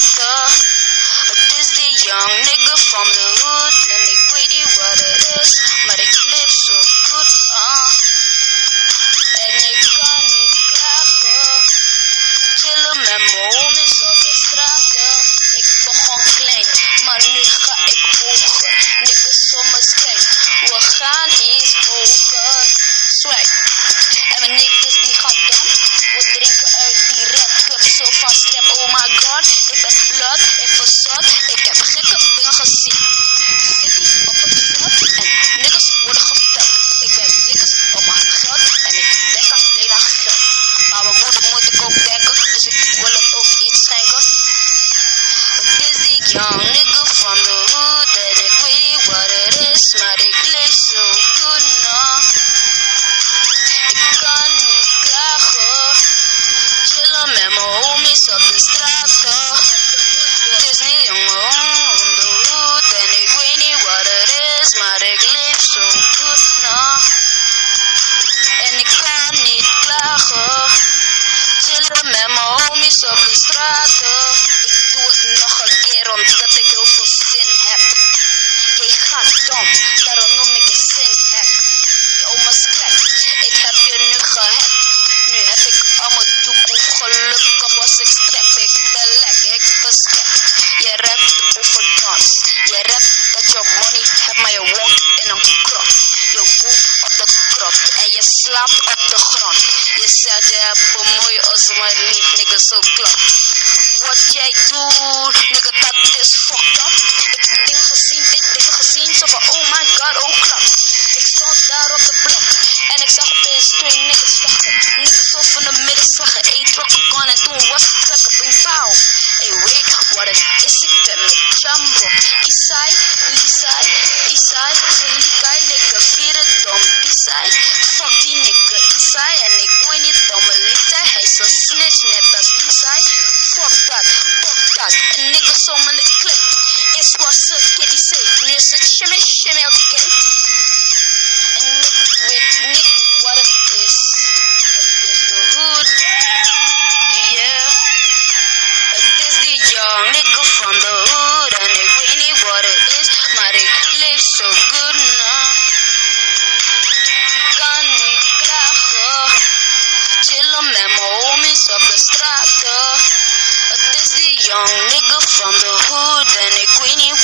straten. Het is die young nigga from the hood en ik weet niet wat het is, maar ik leef zo goed, En ik kan niet klagen, chillen met mijn homies op de straten. Ik begon klein, maar nu ga ik hoger. Niggas soms klein, we gaan iets hoger. Swag, en mijn niggas die gaan dom. We drinken uit die red cup, zo van strep. Oh my god, ik ben blood, even zat. Ik heb gekke dingen gezien. City op het veld en niggas worden geveld. Ik ben niggas op mijn geld en ik denk alleen aan geld. Maar mijn moeder moet ik ook denken, dus ik wil het ook iets schenken. Het is die young nigga from the hood en ik weet niet wat het is, maar ik leef zo goed, Ik kan niet klagen, chillen met mijn homies op de straten. Het is die jongen on the hood en ik weet niet wat het is, maar ik leef zo goed, En ik kan niet klagen, chillen met mijn homies op de straten. Ik doe het nog een keer omdat ik heel veel zin heb. Jij gaat dom, daarom noem ik je zinhack. Oh mijn sklep, ik heb je nu gehackt. Nu heb ik allemaal doekoe, gelukkig was ik strep. Ik ben lek, ik verslep. Je rapt over dans, je rapt dat je money hebt, maar je woont in een krot. Je woont op de krot en je slaapt op de grond. Je zegt je hebt een mooie als mijn lief, nigga zo klap. Wat jij doet, nigga dat is fucked up. Ik heb dit ding gezien, zo van oh my god, oh klap. Ik stond daar op de blok en ik zag opeens twee niggas vechten. Niggas zo van de midden zeggen, hey drop a gun en toen was het trekken, bring pow. Hey weet wat het is, ik ben met Jumbo. Isai, Lisai, Isai, Selikai, nigga, vier het dom. Isai, fuck die nigga, Isai. En ik weet niet domme Lisai, hij is zo snitch net als Lisai. Fuck dat, en nigga zo me klein. Is wat ze kitty say, nu is het shimmy, oké. En ik weet niet wat het is. Het is de hood, yeah. Het is die young nigga from the hood en ik weet niet wat het is, maar ik leef zo goed, Ik kan niet klagen, chillen met mijn homies op de straten. Het is die young nigga from the hood en ik weet niet